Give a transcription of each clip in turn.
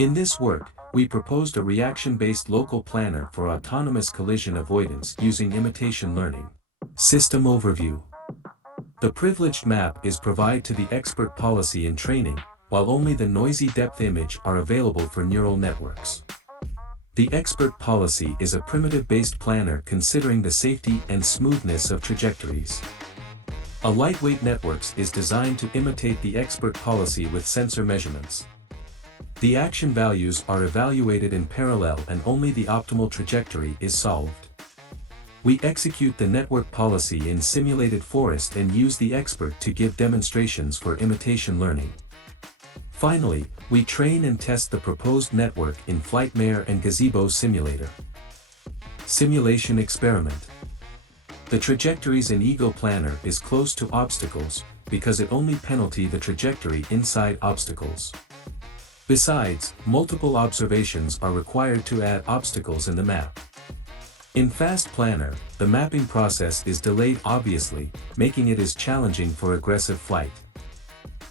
In this work, we proposed a reaction-based local planner for autonomous collision avoidance using imitation learning. System overview. The privileged map is provided to the expert policy in training, while only the noisy depth image are available for neural networks. The expert policy is a primitive-based planner considering the safety and smoothness of trajectories. A lightweight networks is designed to imitate the expert policy with sensor measurements. The action values are evaluated in parallel and only the optimal trajectory is solved. We execute the network policy in simulated forest and use the expert to give demonstrations for imitation learning. Finally, we train and test the proposed network in Flightmare and Gazebo Simulator. Simulation experiment. The trajectories in Ego Planner is close to obstacles, because it only penalty the trajectory inside obstacles. Besides, multiple observations are required to add obstacles in the map. In Fast Planner, the mapping process is delayed obviously, making it as challenging for aggressive flight.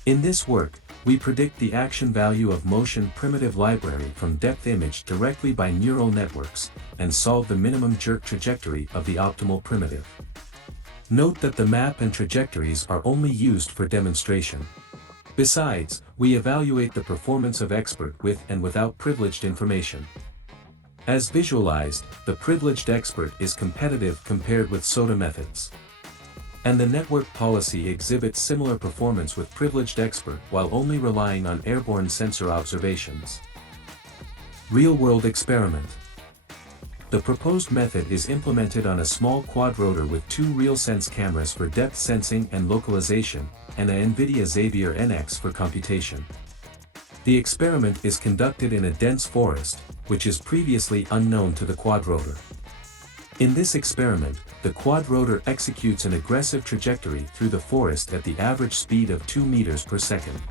In this work, we predict the action value of motion primitive library from depth image directly by neural networks, and solve the minimum jerk trajectory of the optimal primitive. Note that the map and trajectories are only used for demonstration. Besides, we evaluate the performance of expert with and without privileged information. As visualized, the privileged expert is competitive compared with SOTA methods. And the network policy exhibits similar performance with privileged expert while only relying on airborne sensor observations. Real-world experiment. The proposed method is implemented on a small quadrotor with two RealSense cameras for depth sensing and localization, and a NVIDIA Xavier NX for computation. The experiment is conducted in a dense forest, which is previously unknown to the quadrotor. In this experiment, the quadrotor executes an aggressive trajectory through the forest at the average speed of 2 meters per second.